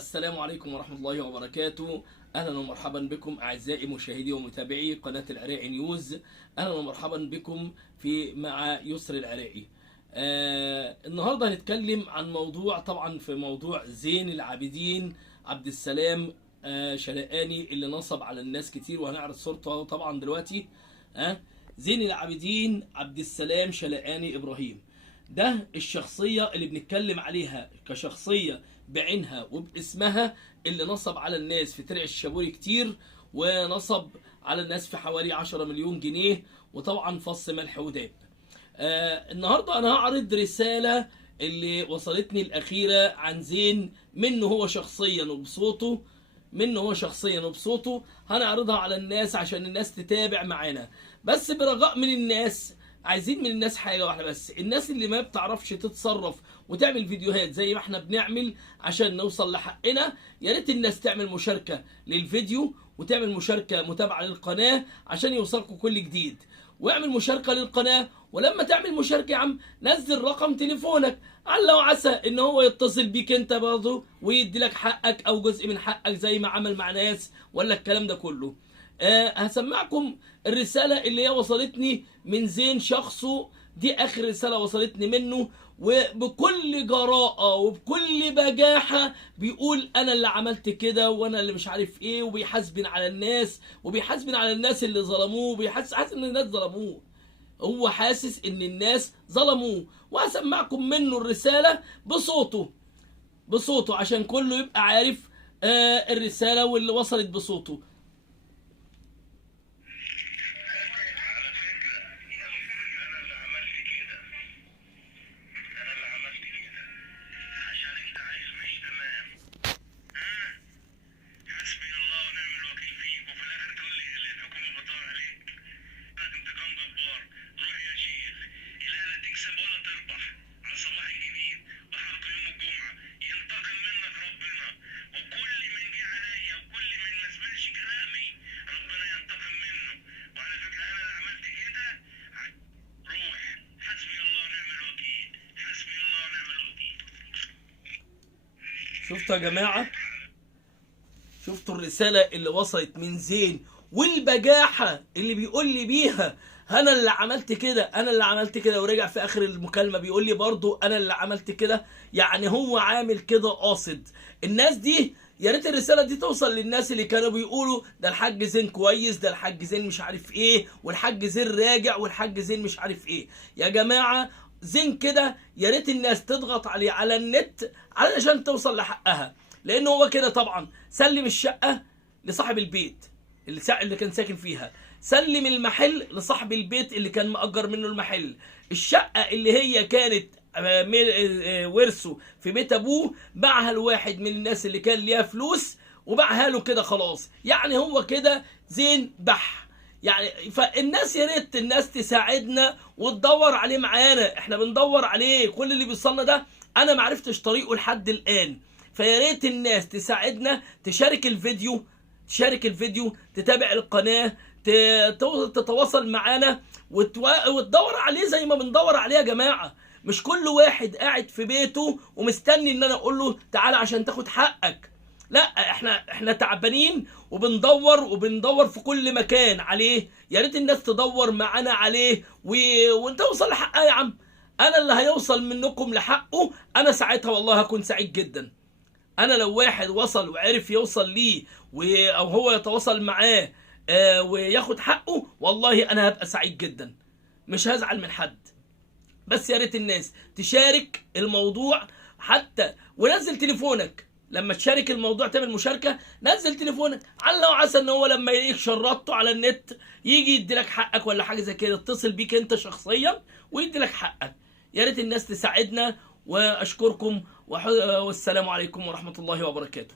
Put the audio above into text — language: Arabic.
السلام عليكم ورحمة الله وبركاته. أهلا ومرحبا بكم أعزائي مشاهدي ومتابعي قناة العراقي نيوز. أهلا ومرحبا بكم مع يسر العراقي. النهاردة هنتكلم عن موضوع، طبعا في موضوع زين العابدين عبد السلام شلقاني اللي نصب على الناس كتير، وهنعرض صورته طبعا دلوقتي. زين العابدين عبد السلام شلقاني إبراهيم ده الشخصية اللي بنتكلم عليها كشخصية بعينها وباسمها، اللي نصب على الناس في ترع الشابوري كتير، ونصب على الناس في حوالي 10 مليون جنيه، وطبعا فص ملح وداب. النهاردة أنا هعرض رسالة اللي وصلتني الأخيرة عن زين منه هو شخصيا وبصوته. هنعرضها على الناس عشان الناس تتابع معانا، بس برجاء من الناس، عايزين من الناس حاجة واحدة بس: الناس اللي ما بتعرفش تتصرف وتعمل فيديوهات زي ما احنا بنعمل عشان نوصل لحقنا، يا ريت الناس تعمل مشاركة للفيديو وتعمل مشاركة متابعة للقناة عشان يوصلكم كل جديد. واعمل مشاركة للقناة، ولما تعمل مشاركة يا عم نزل رقم تليفونك على وعسى ان هو يتصل بيك انت برضه ويدي لك حقك او جزء من حقك زي ما عمل مع ناس، ولا الكلام ده كله. هسمعكم الرسالة اللي هي وصلتني من زين شخصه، دي اخر رسالة وصلتني منه، وبكل جراءة وبكل بجاحة بيقول انا اللي عملت كده وانا اللي مش عارف ايه، وبيحاسبن على الناس اللي ظلموه، حاسس ان الناس ظلموه، هو حاسس ان الناس ظلموه. وهسمعكم منه الرسالة بصوته عشان كله يبقى عارف الرسالة واللي وصلت بصوته. شفتوا يا جماعة؟ شفتوا الرسالة اللي وصلت من زين والبجاحة اللي بيقول لي بيها انا اللي عملت كده، ورجع في اخر المكالمة بيقول لي برضو انا اللي عملت كده. يعني هو عامل كده قاصد. الناس دي يا ريت الرسالة دي توصل للناس اللي كانوا بيقولوا ده الحاج زين كويس، ده الحاج زين مش عارف ايه، والحاج زين راجع، والحاج زين مش عارف ايه. يا جماعة زين كده يا ريت الناس تضغط عليه على النت علشان توصل لحقها، لان هو كده طبعا سلم الشقة لصاحب البيت اللي كان ساكن فيها، سلم المحل لصاحب البيت اللي كان مأجر منه المحل، الشقة اللي هي كانت ورثه في بيت ابوه باعها لواحد من الناس اللي كان ليها فلوس وباعها له كده خلاص. يعني هو كده زين بح. يعني فالناس يا ريت الناس تساعدنا وتدور عليه معانا، احنا بندور عليه، كل اللي بيوصلنا ده انا ما عرفتش طريقه لحد الان. فيا ريت الناس تساعدنا، تشارك الفيديو، تتابع القناة، تتواصل معانا وتدور عليه زي ما بندور عليه يا جماعة. مش كل واحد قاعد في بيته ومستني ان انا اقول له تعالى عشان تاخد حقك. لا، احنا تعبانين وبندور في كل مكان عليه. يا ريت الناس تدور معانا عليه وانت توصل لحقها يا عم. انا اللي هيوصل منكم لحقه انا ساعتها والله هكون سعيد جدا. انا لو واحد وصل وعرف يوصل ليه او هو يتواصل معاه وياخد حقه، والله انا هبقى سعيد جدا، مش هزعل من حد. بس يا ريت الناس تشارك الموضوع حتى، ونزل تليفونك لما تشارك الموضوع، تعمل مشاركة نزل تليفونك على وعسى ان هو لما يلاقيك شرطته على النت يجي يدي لك حقك ولا حاجة زي كده، اتصل بيك انت شخصيا ويدي لك حقك. يا ريت الناس تساعدنا، واشكركم والسلام عليكم ورحمة الله وبركاته.